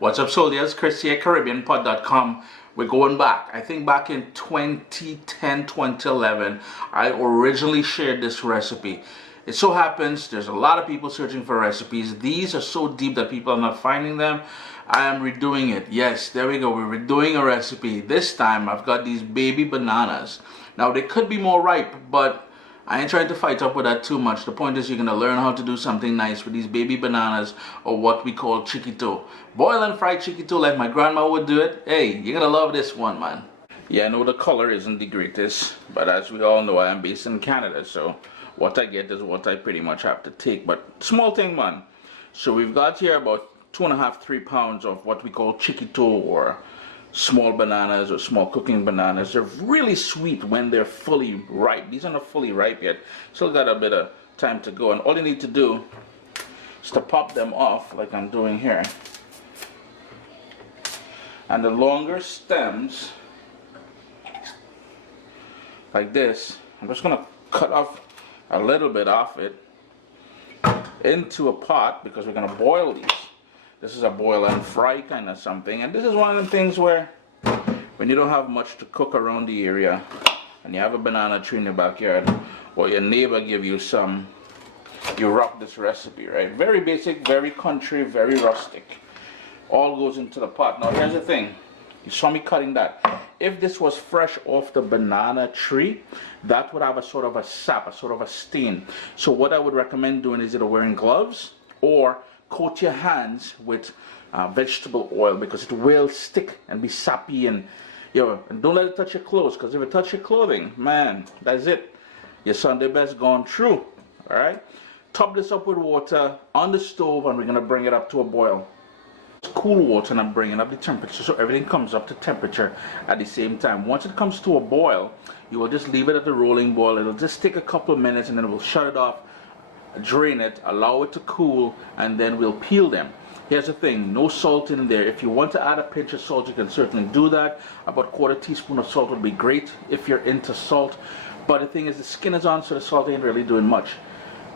What's up, soldiers? Chris here, CaribbeanPod.com. We're going back. I think back in 2010, 2011, I originally shared this recipe. It so happens there's a lot of people searching for recipes. These are so deep that people are not finding them. I am redoing it. Yes, there we go. We're redoing a recipe. This time I've got these baby bananas. Now they could be more ripe, but I ain't trying to fight up with that too much. The point is you're going to learn how to do something nice with these baby bananas, or what we call Chikito. Boil and fry Chikito like my grandma would do it. Hey, you're going to love this one, man. Yeah, I know the color isn't the greatest, but as we all know, I am based in Canada, so what I get is what I pretty much have to take. But small thing, man. So we've got here about 2.5 to 3 pounds of what we call Chikito, or small bananas or small cooking bananas. They're really sweet when they're fully ripe. These are not fully ripe yet. Still got a bit of time to go, and all you need to do is to pop them off like I'm doing here. And the longer stems, like this, I'm just gonna cut off a little bit off it into a pot, because we're gonna boil these. This is a boil and fry kind of something, and this is one of the things where when you don't have much to cook around the area and you have a banana tree in your backyard, or your neighbor give you some, you rock this recipe, right? Very basic, very country, very rustic. All goes into the pot. Now here's the thing, you saw me cutting that. If this was fresh off the banana tree, that would have a sort of a sap, a sort of a stain. So what I would recommend doing is either wearing gloves or coat your hands with vegetable oil, because it will stick and be sappy, and and don't let it touch your clothes, because if it touch your clothing, man, that's it. Your Sunday best gone through. All right, top this up with water on the stove, and we're gonna bring it up to a boil. It's cool water, and I'm bringing up the temperature so everything comes up to temperature at the same time. Once it comes to a boil, you will just leave it at the rolling boil. It'll just take a couple of minutes, and then we'll shut it off, drain it, allow it to cool, and then we'll peel them. Here's the thing, no salt in there. If you want to add a pinch of salt, you can certainly do that. About 1/4 teaspoon of salt would be great if you're into salt. But the thing is, the skin is on, so the salt ain't really doing much.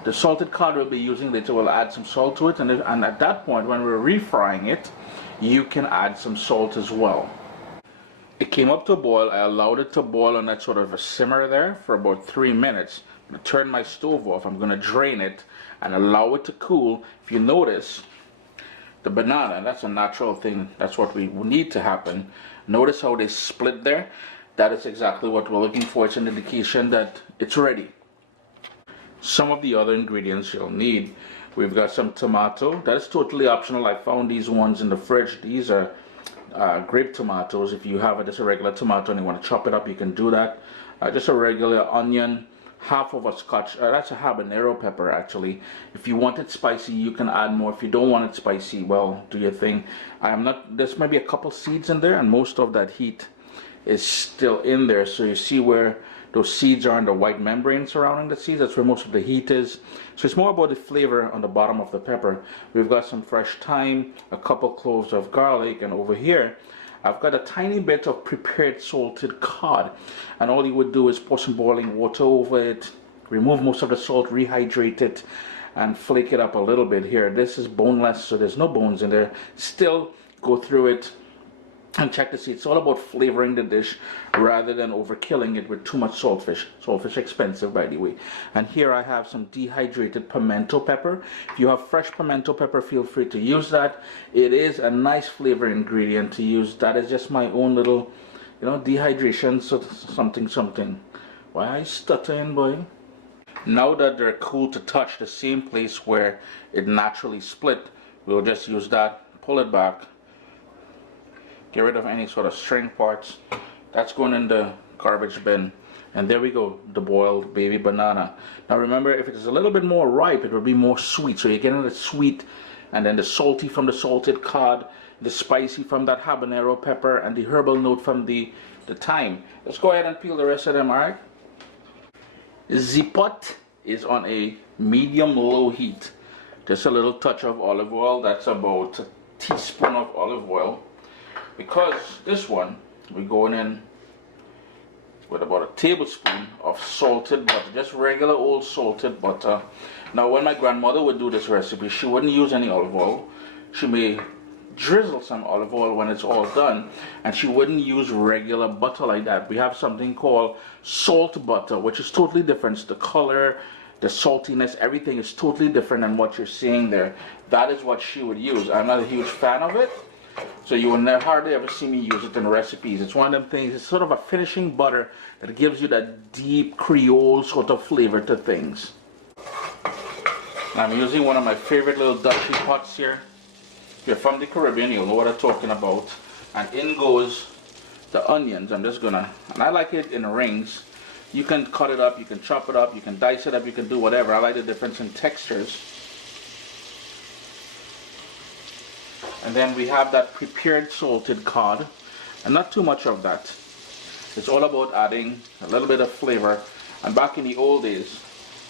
The salted cod we'll be using later will add some salt to it, and at that point, when we're refrying it, you can add some salt as well. It came up to a boil. I allowed it to boil on that sort of a simmer there for about 3 minutes. I'm going to turn my stove off. I'm going to drain it and allow it to cool. If you notice, the banana, that's a natural thing. That's what we need to happen. Notice how they split there? That is exactly what we're looking for. It's an indication that it's ready. Some of the other ingredients you'll need. We've got some tomato. That is totally optional. I found these ones in the fridge. These are grape tomatoes. If you have just a regular tomato and you want to chop it up, you can do that. Just a regular onion, half of a scotch, that's a habanero pepper actually. If you want it spicy, you can add more. If you don't want it spicy, well, do your thing. There's maybe a couple seeds in there, and most of that heat is still in there. So you see where those seeds are in the white membrane surrounding the seeds. That's where most of the heat is. So it's more about the flavor on the bottom of the pepper. We've got some fresh thyme, a couple cloves of garlic, and over here I've got a tiny bit of prepared salted cod, and all you would do is pour some boiling water over it, remove most of the salt, rehydrate it, and flake it up a little bit here. This is boneless, so there's no bones in there. Still go through it and check to see. It's all about flavoring the dish rather than overkilling it with too much saltfish. Saltfish expensive, by the way. And here I have some dehydrated pimento pepper. If you have fresh pimento pepper, feel free to use that. It is a nice flavor ingredient to use. That is just my own little, dehydration, so something. Why are you stuttering, boy? Now that they're cool to touch, the same place where it naturally split, we'll just use that, pull it back, get rid of any sort of string parts. That's going in the garbage bin. And there we go, the boiled baby banana. Now remember, if it is a little bit more ripe, it will be more sweet. So you're getting the sweet, and then the salty from the salted cod, the spicy from that habanero pepper, and the herbal note from the thyme. Let's go ahead and peel the rest of them, alright? The pot is on a medium-low heat. Just a little touch of olive oil. That's about a teaspoon of olive oil. Because this one, we're going in with about a tablespoon of salted butter, just regular old salted butter. Now when my grandmother would do this recipe, she wouldn't use any olive oil. She may drizzle some olive oil when it's all done, and she wouldn't use regular butter like that. We have something called salt butter, which is totally different. The color, the saltiness, everything is totally different than what you're seeing there. That is what she would use. I'm not a huge fan of it, so you will never, hardly ever see me use it in recipes. It's one of them things, it's sort of a finishing butter that gives you that deep Creole sort of flavor to things. Now I'm using one of my favorite little Dutchy pots here. If you're from the Caribbean, you'll know what I'm talking about. And in goes the onions. I'm just gonna, and I like it in rings. You can cut it up, you can chop it up, you can dice it up, you can do whatever. I like the difference in textures. And then we have that prepared salted cod, and not too much of that. It's all about adding a little bit of flavor. And back in the old days,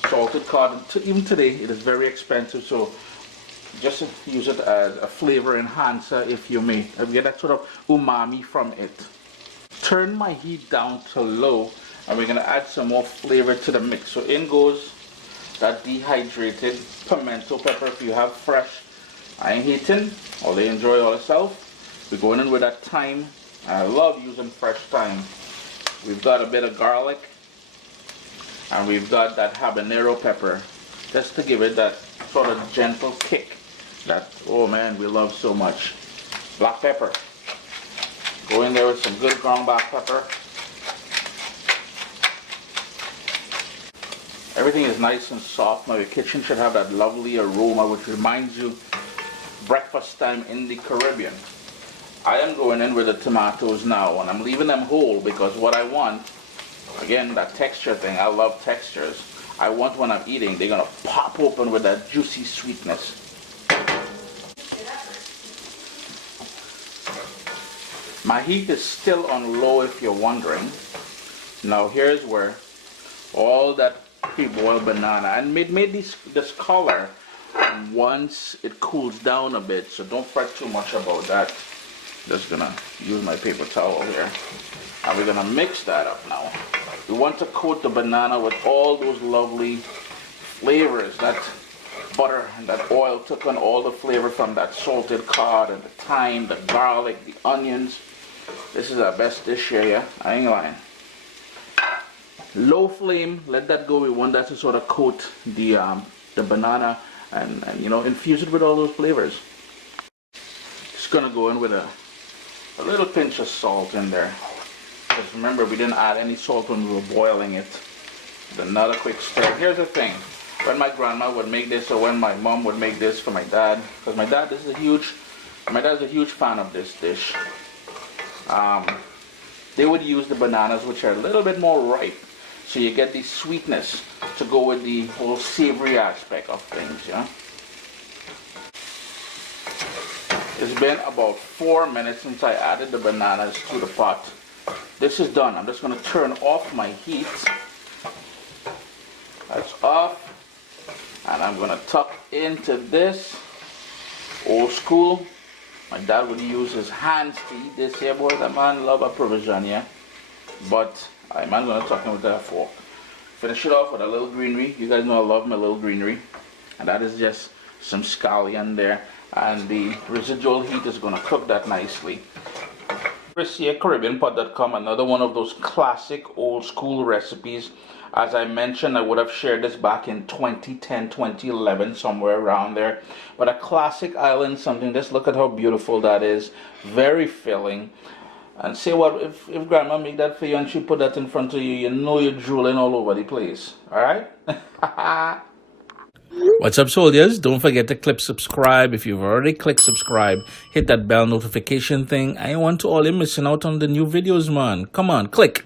salted cod, even today, it is very expensive, so just use it as a flavor enhancer, if you may. You get that sort of umami from it. Turn my heat down to low, and we're going to add some more flavor to the mix. So in goes that dehydrated pimento pepper. If you have fresh, I ain't heating, or they enjoy all itself. We're going in with that thyme. I love using fresh thyme. We've got a bit of garlic, and we've got that habanero pepper, just to give it that sort of gentle kick that, oh man, we love so much. Black pepper. Go in there with some good ground black pepper. Everything is nice and soft. Now your kitchen should have that lovely aroma, which reminds you breakfast time in the Caribbean. I am going in with the tomatoes now, and I'm leaving them whole because what I want, again, that texture thing, I love textures. I want when I'm eating, they're gonna pop open with that juicy sweetness. My heat is still on low, if you're wondering. Now here's where all that pre-boiled banana, and made this color once it cools down a bit, so don't fret too much about that. Just gonna use my paper towel here, and we're gonna mix that up now. We want to coat the banana with all those lovely flavors. That butter and that oil took on all the flavor from that salted cod and the thyme, the garlic, the onions. This is our best dish here, yeah? I ain't lying. Low flame, let that go. We want that to sort of coat the banana and you know, infuse it with all those flavors. Just gonna go in with a little pinch of salt in there. Because remember, we didn't add any salt when we were boiling it. Another quick stir. Here's the thing. When my grandma would make this, or when my mom would make this for my dad, because my dad's a huge fan of this dish. They would use the bananas, which are a little bit more ripe, so you get the sweetness to go with the whole savory aspect of things, yeah. It's been about 4 minutes since I added the bananas to the pot. This is done. I'm just going to turn off my heat. That's off. And I'm going to tuck into this. Old school. My dad would use his hands to eat this here, boy. That man love a provision, yeah. But I'm not going to tuck him with that fork. Finish it off with a little greenery. You guys know I love my little greenery. And that is just some scallion there. And the residual heat is going to cook that nicely. CaribbeanPot.com, another one of those classic old school recipes. As I mentioned, I would have shared this back in 2010, 2011, somewhere around there. But a classic island something. Just look at how beautiful that is. Very filling. And say what, if grandma made that for you and she put that in front of you, you know you're drooling all over the place. Alright? What's up, soldiers? Don't forget to click subscribe. If you've already clicked subscribe, hit that bell notification thing. I want to all you missing out on the new videos, man. Come on, click.